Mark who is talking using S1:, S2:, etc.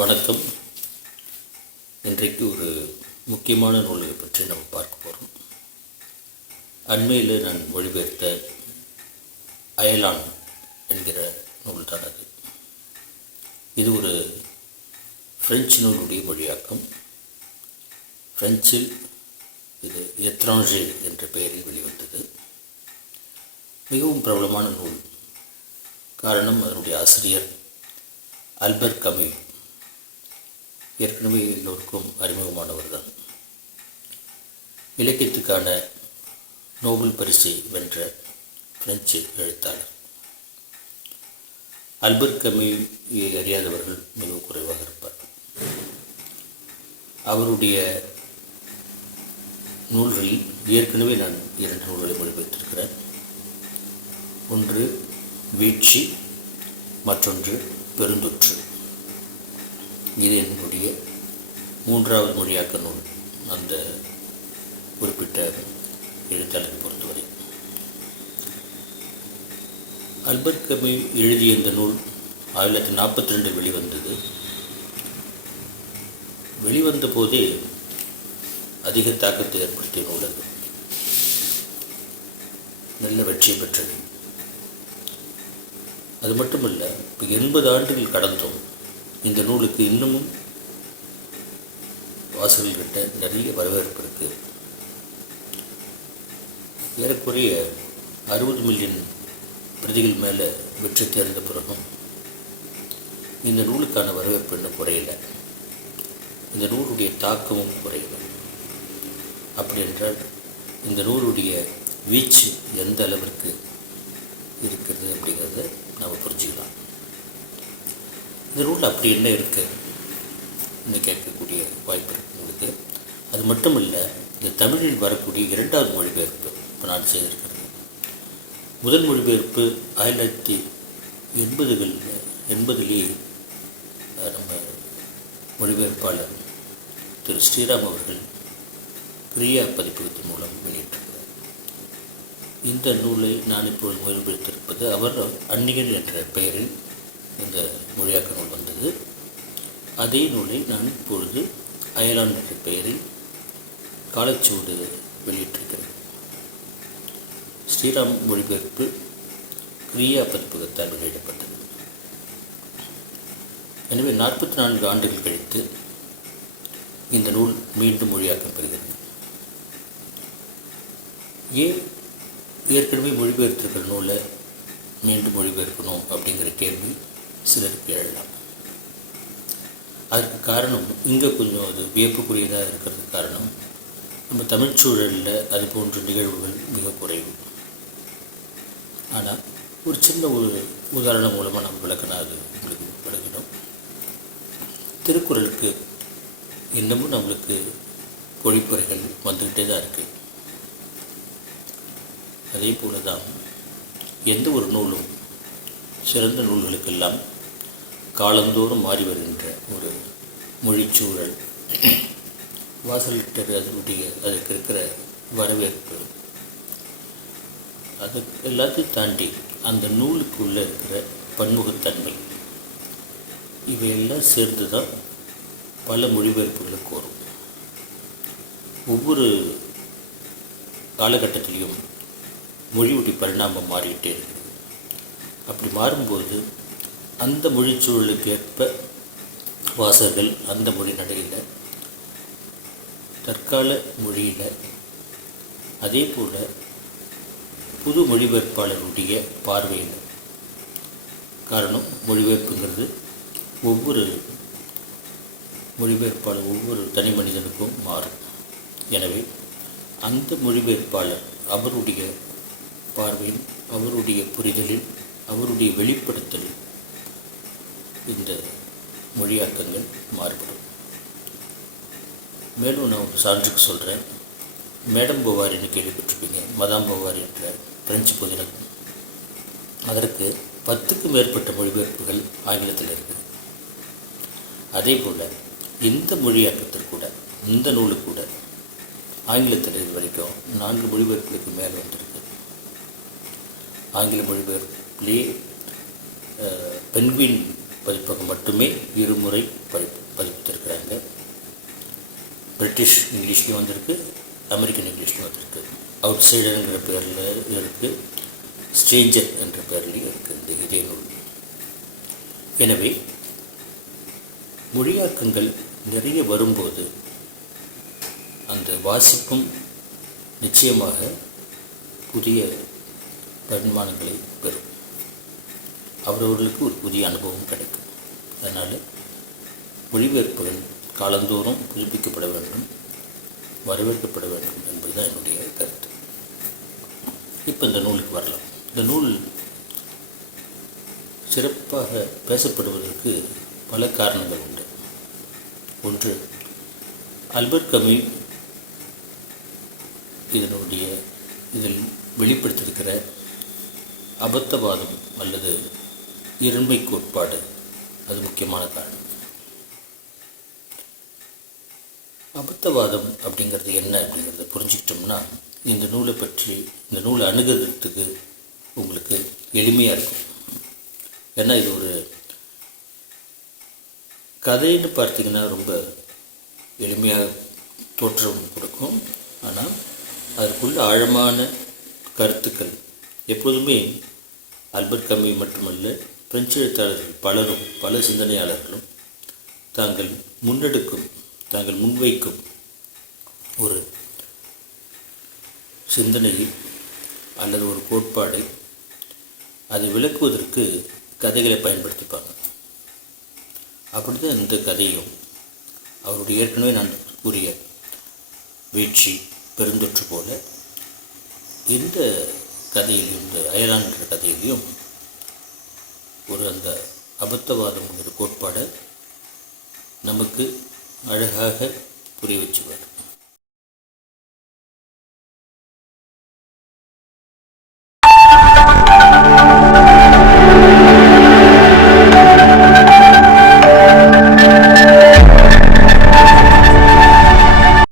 S1: வணக்கம். இன்றைக்கு ஒரு முக்கியமான நூலை பற்றி நம்ம பார்க்க போகிறோம் அண்மையில் நான் மொழிபெயர்த்த அயலான் என்கிற நூல் தான் அது இது ஒரு பிரெஞ்சு நூலுடைய மொழியாக்கம். பிரெஞ்சில் இது எத்ரான்ஜே என்ற பெயரில் வெளிவந்தது. மிகவும் பிரபலமான நூல். காரணம் அதனுடைய ஆசிரியர் அல்பர்ட் கமி ஏற்கனவே எல்லோருக்கும் அறிமுகமானவர் தான் இலக்கியத்துக்கான நோபல் பரிசை வென்ற பிரெஞ்சு எழுத்தாளர். அல்பர்ட் கமியை அறியாதவர்கள் மிகவும் குறைவாக இருப்பார். அவருடைய நூல்களில் ஏற்கனவே நான் இரண்டு நூல்களை மொழிபெயர்த்திருக்கிறேன். ஒன்று வீழ்ச்சி மற்றொன்று பெருந்தொற்று. இது என்னுடைய மூன்றாவது மொழியாக்க நூல் அந்த குறிப்பிட்ட எழுத்தாளரை பொறுத்தவரை. அல்பர்ட் கமி எழுதிய இந்த நூல் ஆயிரத்தி தொள்ளாயிரத்தி நாற்பத்தி ரெண்டு வெளிவந்தது. வெளிவந்த போதே அதிக தாக்கத்தை ஏற்படுத்திய நூல் அது. நல்ல வெற்றியை பெற்றது. அது மட்டுமல்ல இப்போ எண்பது ஆண்டுகள் கடந்தும். இந்த நூலுக்கு இன்னமும் வாசகர்கிட்ட நிறைய வரவேற்பு இருக்குது ஏறக்குறைய அறுபது மில்லியன் பிரதிகள் மேலே வெற்றி தேர்ந்த பிறகும் இந்த நூலுக்கான வரவேற்பு இன்னும் குறையல. இந்த நூலுடைய தாக்கமும் குறையல. அப்படி என்றால் இந்த நூலுடைய வீச்சு எந்த அளவிற்கு இருக்குது அப்படிங்கிறத நம்ம புரிஞ்சுக்கலாம். இந்த நூலில் அப்படி என்ன இருக்குது கேட்கக்கூடிய வாய்ப்பு இருக்குது. உங்களுக்கு அது மட்டும் இல்லை இந்த தமிழில் வரக்கூடிய இரண்டாவது மொழிபெயர்ப்பு இப்போ நான் செய்திருக்கிறது முதல் மொழிபெயர்ப்பு ஆயிரத்தி எண்பதுகள் எண்பதுலேயே நம்ம மொழிபெயர்ப்பாளர் திரு ஸ்ரீராம் அவர்கள் பிரியா பதிப்பகத்தின் மூலம் வெளியிட்டிருக்கிறார். இந்த நூலை நான் இப்பொழுது மொழிபெயர்த்திருப்பது அவர் அந்நியன் என்ற பெயரில் இந்த மொழியாக்கங்கள் வந்தது. அதே நூலை நான் இப்பொழுது அயலான் என்ற பெயரில் காலச்சுவடு வெளியிட்டிருக்கிறேன். ஸ்ரீராம் மொழிபெயர்ப்பு கிரியா பதிப்பகத்தால் வெளியிடப்பட்டது. எனவே நாற்பத்தி நான்கு ஆண்டுகள் கழித்து இந்த நூல் மீண்டும் மொழியாக்கம் பெறுகிறது. ஏன் ஏற்கனவே மொழிபெயர்த்திருக்கிற நூலை மீண்டும் மொழிபெயர்க்கணும் அப்படிங்கிற கேள்வி சிலருக்கு எழலாம் அதற்கு காரணம் இங்கே கொஞ்சம் அது வியப்புக்குரியதாக இருக்கிறதுக்கு காரணம் நம்ம தமிழ் சூழலில் அது போன்ற நிகழ்வுகள் மிக குறைவு. ஆனால் ஒரு சின்ன ஒரு உதாரணம் மூலமாக நம்ம விளக்கினா அது உங்களுக்கு விளக்கிடும் திருக்குறளுக்கு இன்னமும் நம்மளுக்கு பொழிப்புரைகள் வந்துக்கிட்டே தான் இருக்குது அதே போல தான் எந்த ஒரு நூலும் சிறந்த நூல்களுக்கெல்லாம் காலந்தோறும் மாறி வருகின்ற ஒரு மொழிச்சூழல். வாசலிட்டர் அதனுடைய அதுக்கு இருக்கிற வரவேற்பு. அது எல்லாத்தையும் தாண்டி அந்த நூலுக்குள்ளே இருக்கிற பன்முகத்தன்மை இவையெல்லாம் சேர்ந்து தான் பல மொழிபெயர்ப்புகளுக்கு வரும் ஒவ்வொரு காலகட்டத்திலையும் மொழியுடைய பரிணாமம் மாறிக்கிட்டே இருக்குது. அப்படி மாறும்போது அந்த மொழிச்சூழலுக்கு ஏற்ப வாசகர்கள் அந்த மொழி நடையில் தற்கால மொழியில் அதே போல் புது மொழிபெயர்ப்பாளருடைய பார்வையில். காரணம் மொழிபெயர்ப்புங்கிறது ஒவ்வொரு மொழிபெயர்ப்பாளர் ஒவ்வொரு தனி மனிதனுக்கும் மாறும். எனவே அந்த மொழிபெயர்ப்பாளர் அவருடைய பார்வையில் அவருடைய புரிதலில் அவருடைய வெளிப்படுத்தலில் இந்த மொழியாக்கங்கள் மாறுபடும். மேலும் நான் ஒரு சான்றுக்கு சொல்கிறேன் மேடம் பவாரின்னு கேள்விப்பட்டிருப்பீங்க? மதாம் பவாரி என்ற பிரெஞ்சு புதினம் அதற்கு பத்துக்கும் மேற்பட்ட மொழிபெயர்ப்புகள் ஆங்கிலத்தில் இருக்குது. அதே போல் இந்த மொழியாக்கத்தில் கூட இந்த நூலுக்கு கூட ஆங்கிலத்தில் இது வரைக்கும் நான்கு மொழிபெயர்ப்புகளுக்கு மேலே வந்திருக்கு. ஆங்கில மொழிபெயர்ப்புலேயே பென்குயின் பதிப்பகம் மட்டுமே இருமுறை பதி பதிப்பித்திருக்கிறாங்க. பிரிட்டிஷ் இங்கிலீஷ்லேயும் வந்திருக்கு அமெரிக்கன் இங்கிலீஷ்லையும் வந்திருக்கு. அவுட் சைடருங்கிற பேரில் இருக்குது ஸ்ட்ரேஞ்சர் என்ற பேர்லேயும் இருக்குது இந்த இதே நூல். எனவே மொழியாக்கங்கள் நிறைய வரும்போது அந்த வாசிப்பும் நிச்சயமாக புதிய பரிமாணங்களை பெறும். அவரவர்களுக்கு ஒரு புதிய அனுபவம் கிடைக்கும். அதனால் மொழிபெயர்ப்புகள் காலந்தோறும் புதுப்பிக்கப்பட வேண்டும் வரவேற்கப்பட வேண்டும் என்பதுதான் என்னுடைய கருத்து. இப்போ இந்த நூலுக்கு வரலாம். இந்த நூல் சிறப்பாக பேசப்படுவதற்கு பல காரணங்கள் உண்டு. ஒன்று அல்பர்ட் கமி இதனுடைய இதில் வெளிப்படுத்தியிருக்கிற அபத்தவாதம் அல்லது இருண்மை கோட்பாடு அது முக்கியமான காரணம். அபத்தவாதம் அப்படிங்கிறது என்ன அப்படிங்கிறத புரிஞ்சுக்கிட்டோம்னா இந்த நூலை பற்றி இந்த நூலை அணுகிறதுக்கு உங்களுக்கு எளிமையாக இருக்கும். ஏன்னா இது ஒரு கதைன்னு பார்த்தீங்கன்னா ரொம்ப எளிமையாக தோற்றம் கொடுக்கும். ஆனால் அதற்குள்ள ஆழமான கருத்துக்கள் எப்போதுமே அல்பர்ட் கம்மி மட்டுமல்ல பிரெஞ்சு எழுத்தாளர்கள் பலரும் பல சிந்தனையாளர்களும் தாங்கள் முன்னெடுக்கும் தாங்கள் முன்வைக்கும் ஒரு சிந்தனையை அல்லது ஒரு கோட்பாடை அதை விளக்குவதற்கு கதைகளை பயன்படுத்திப்பாங்க. அப்படி தான் இந்த கதையும் அவருடைய ஏற்கனவே நான் கூறிய வீழ்ச்சி பெருந்தொற்று போல இந்த கதையிலும் இந்த அயலான்ற கதையிலையும் ஒரு அந்த அபத்தவாதம்ங்கிற கோட்பாடை நமக்கு அழகாக புரிய வச்சுவார்.